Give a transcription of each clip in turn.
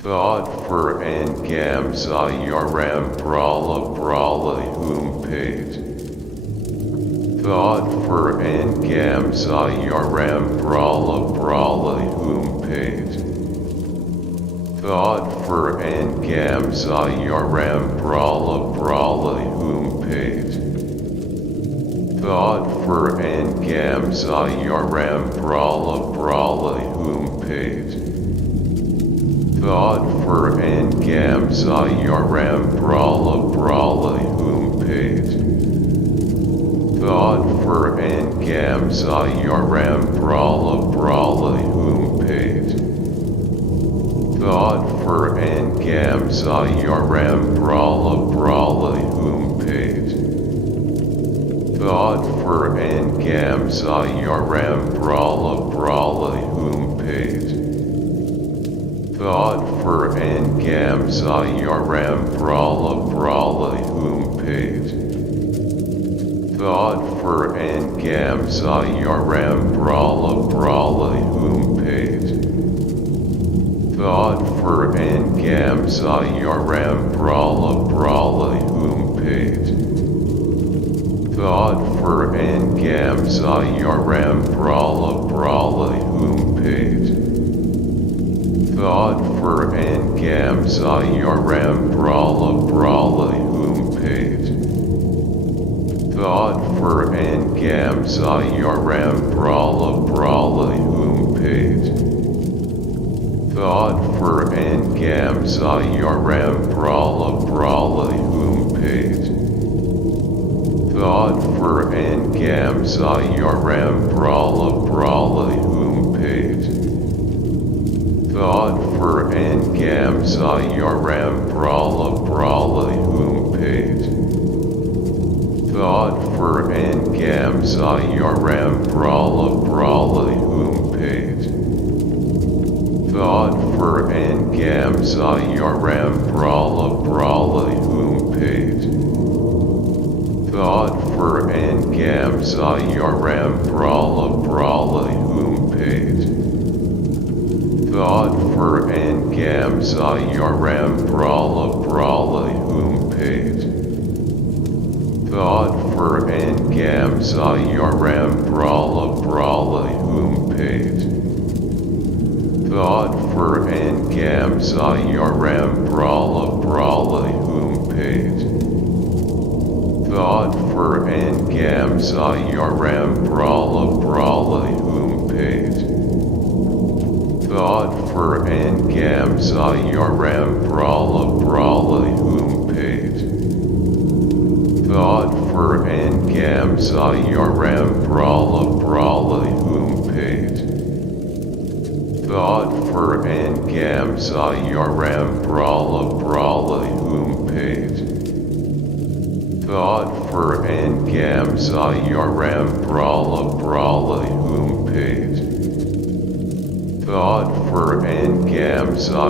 Thod Phur Ngamtsa Ram Brala Brala Hūṃ Phaṭ. Thod Phur Ngamtsa Ram Brala Brala Hūṃ Phaṭ. Thod Phur Ngamtsa Ram Brala Brala Hūṃ Phaṭ. Thod Phur Ngamtsa Ram Brala Brala Hūṃ Phaṭ. Thod Phur Ngamtsa Ram Brala Brala Hūṃ Phaṭ. Thod Phur Ngamtsa Ram Brala Brala Hūṃ Phaṭ. Thod Phur Ngamtsa Ram Brala Brala Hūṃ Phaṭ. Thod Phur Ngamtsa Ram Brala Brala Hūṃ Phaṭ. Thod Phur Ngamtsa Ram Brala Brala Hūṃ Phaṭ. Thod Phur Ngamtsa Ram Brala Brala Hūṃ Phaṭ. Thod Phur Ngamtsa Ram Brala Brala Hūṃ Phaṭ. Thod Phur Ngamtsa Ram Brala Brala Hūṃ Phaṭ. Thod Phur Ngamtsa Ram Brala Brala Hūṃ Phaṭ. Thod Phur Ngamtsa Ram Brala Brala Hūṃ Phaṭ. Thod Phur Ngamtsa Ram Brala Brala Hūṃ Phaṭ. Thod Phur Ngamtsa Ram Brala Brala Hūṃ Phaṭ. Thod Phur Ngamtsa Ram Brala Brala Hūṃ Phaṭ. Thod Phur Ngamtsa Ram Brala Brala Hūṃ Phaṭ. Thod Phur Ngamtsa Ram Brala Brala Hūṃ Phaṭ. Thod Phur Ngamtsa Ram Brala Brala Hūṃ Phaṭ. Thod Phur Ngamtsa Ram Brala Brala Hūṃ Phaṭ. Thod Phur Ngamtsa Ram Brala Brala Hūṃ Phaṭ. Thod Phur Ngamtsa Ram Brala Brala Hūṃ Phaṭ. Thod Phur Ngamtsa Ram Brala Brala Hūṃ Phaṭ. Thod Phur Ngamtsa Ram Brala Brala Hūṃ Phaṭ. Thod Phur Ngamtsa Ram Brala Brala Hūṃ Phaṭ. Thod Phur Ngamtsa Ram Brala Brala Hūṃ Phaṭ. Thod Phur Ngamtsa Ram Brala Brala Hūṃ Phaṭ. Thod Phur Ngamtsa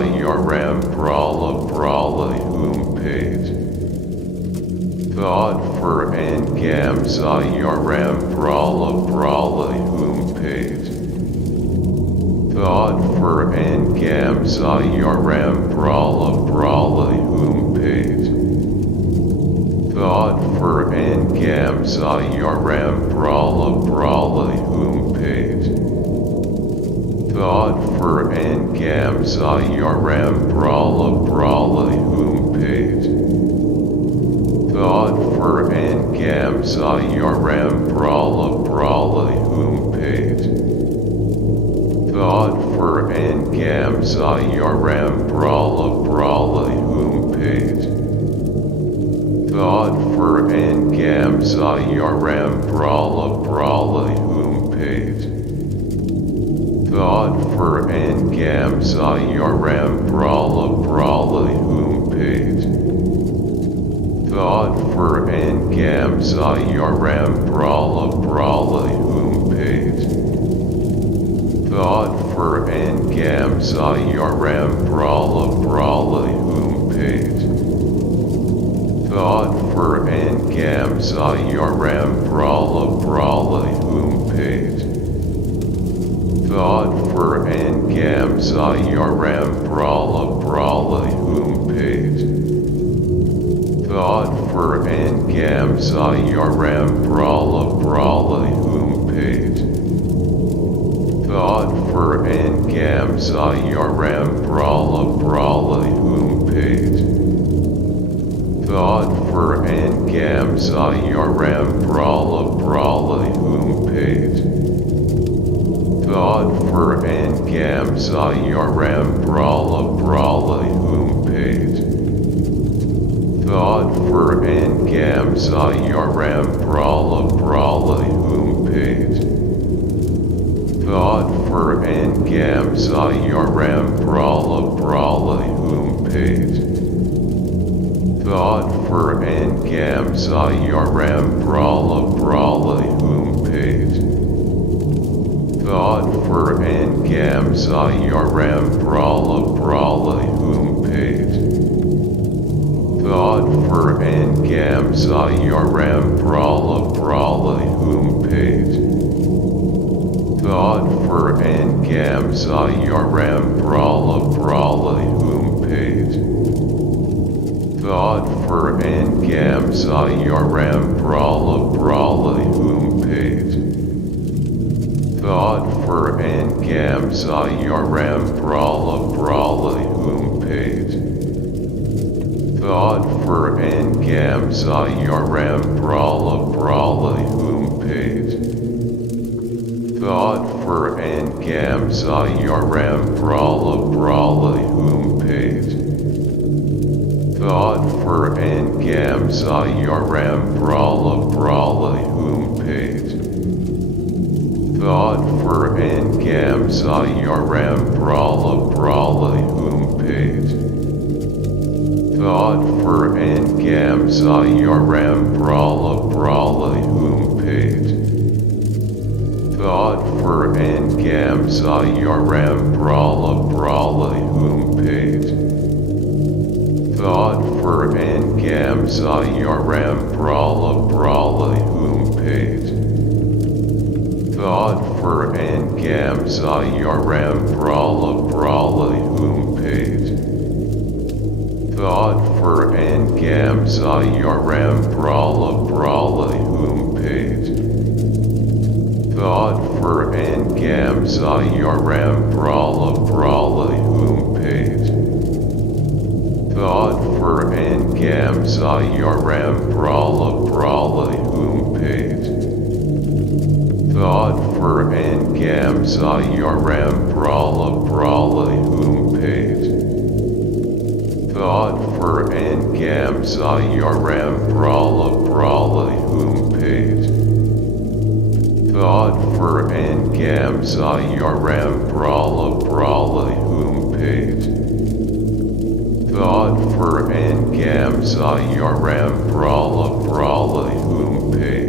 Ram Brala Brala Hūṃ Phaṭ. Thod Phur Ngamtsa Ram Brala Brala Hūṃ Phaṭ. Thod Phur Ngamtsa Ram Brala Brala Hūṃ Phaṭ. Thod Phur Ngamtsa Ram Brala Brala Hūṃ Phaṭ. Thod Phur Ngamtsa Ram Brala Brala Hūṃ Phaṭ. Thod Phur Ngamtsa Ram Brala Brala Hūṃ Phaṭ. Thod Phur Ngamtsa Ram Brala Brala Hūṃ Phaṭ. Thod Phur Ngamtsa Ram Brala Brala Hūṃ Phaṭ. Thod Phur Ngamtsa Ram Brala Brala Hūṃ Phaṭ. Thod Phur Ngamtsa Ram Brala Brala Hūṃ Phaṭ. Thod Phur Ngamtsa Ram Brala Brala Hūṃ Phaṭ. Thod Phur Ngamtsa Ram Brala Brala Hūṃ Phaṭ. Thod Phur Ngamtsa Ngamtsa Ram Brala Brala Hūṃ Phaṭ. Thod Phur Ngamtsa Ram Brala Brala Hūṃ Phaṭ. Thod Phur Ngamtsa Ram Brala Brala Hūṃ Phaṭ. Thod Phur Ngamtsa Ram Brala Brala Hūṃ Phaṭ. Thod Phur Ngamtsa Ram Brala Brala Hūṃ Phaṭ. Thod Phur Ngamtsa Ram Brala Brala Hūṃ Phaṭ. Thod Phur Ngamtsa Ram Brala Brala Hūṃ Phaṭ. Thod Phur Ngamtsa Ram Brala Brala Hūṃ Phaṭ. Thod Phur Ngamtsa Ram Brala Brala Hūṃ Phaṭ. Thod Phur Ngamtsa Ram Brala Brala Hūṃ Phaṭ. Thod Phur Ngamtsa Ram Brala Brala Hūṃ Phaṭ. Thod Phur Ngamtsa Ram Brala Brala Hūṃ Phaṭ. Thod Phur Ngamtsa Ram Brala Brala Hūṃ Phaṭ. Thod Phur Ngamtsa Ram Brala Brala Hūṃ Phaṭ. Thod Phur Ngamtsa Ram Brala Brala Hūṃ Phaṭ. Thod Phur Ngamtsa Ram Brala Brala Hūṃ Phaṭ. Thod Phur Ngamtsa Ram Brala Brala Hūṃ Phaṭ. Thod Phur Ngamtsa Ram Brala Brala Hūṃ Phaṭ. Thod Phur Ngamtsa Ram Brala Brala Hūṃ Phaṭ. Thod Phur Ngamtsa Ram Brala Brala Hūṃ Phaṭ. Thod Phur Ngamtsa Ram Brala Brala Hūṃ Phaṭ. Thod Phur Ngamtsa Ram Brala Brala Hūṃ Phaṭ. Thod Phur Ngamtsa Ram Brala Brala Hūṃ Phaṭ. Thod Phur Ngamtsa Ram Brala Brala Hūṃ Phaṭ. Thod Phur Ngamtsa Ram Brala Brala Hūṃ Phaṭ. Thod Phur Ngamtsa Ram Brala Brala Hūṃ Phaṭ. Thod Phur Ngamtsa Ram Brala Brala Hūṃ Phaṭ. Thod Phur Ngamtsa Ram Brala Brala Hūṃ Phaṭ.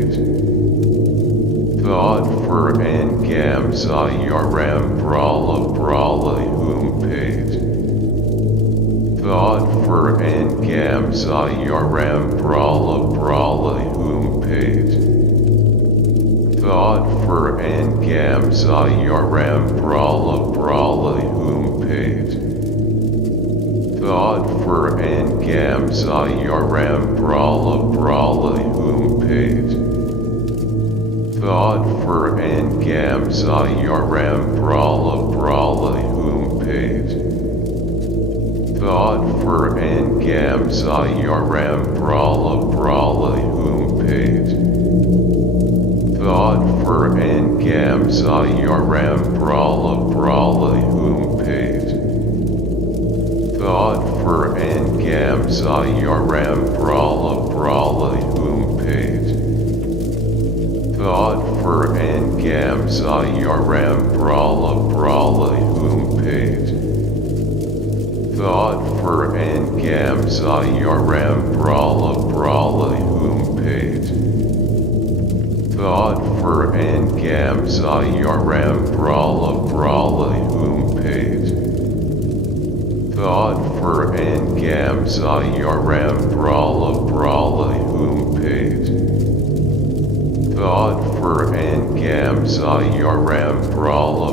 Thod Phur Ngamtsa Ram Brala Brala Hūṃ Phaṭ. Thod Phur Ngamtsa Ram Brala Brala Hūṃ Phaṭ. Thod Phur Ngamtsa Ram Brala Brala Hūṃ Phaṭ. Thod Phur Ngamtsa Ram Brala Brala Hūṃ Phaṭ. Thod Phur Ngamtsa Ram Brala Brala Hūṃ Phaṭ. Thod Phur Ngamtsa Ram Brala Brala Hūṃ Phaṭ. Thod Phur Ngamtsa Ram Brala Brala Hūṃ Phaṭ. Thod Phur Ngamtsa Ram Brala Brala Hūṃ Phaṭ. Thod Phur Ngamtsa Ram Brala Brala Hūṃ Phaṭ. Thod Phur Ngamtsa Ram Brala Brala Hūṃ Phaṭ. Thod Phur Ngamtsa Ram Brala Brala Hūṃ Phaṭ. Thod Phur Ngamtsa Ram Brala Brala Hūṃ Phaṭ. Thod Phur Ngamtsa Ram Brala